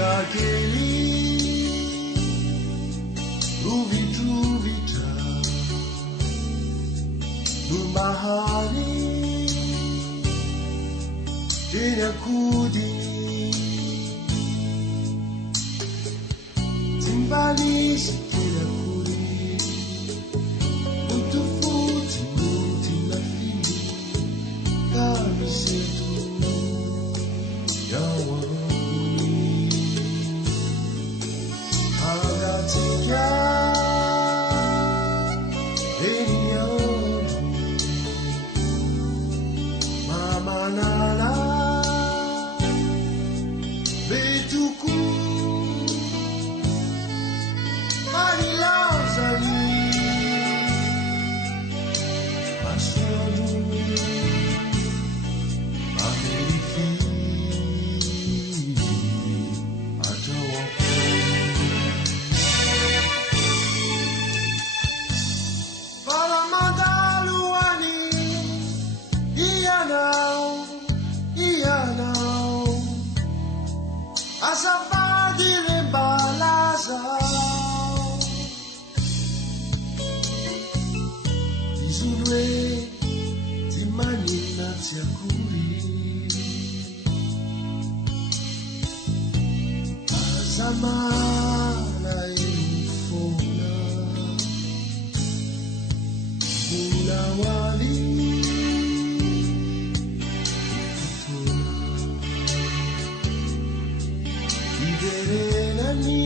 Udakeli Uvituvita Numahani Tena kudi Timbali tena kudi Muito futi muti na fini Camisetu Yawani Agatika Eniyotu Mama Nala Betuku Marilazali Masonu Mamerifi Atawako Palamadaluani Iyanao Asafadi Balaza Izulwe Timani Natiakuri Azamala Infona Mulawali Ifuna Iderena ni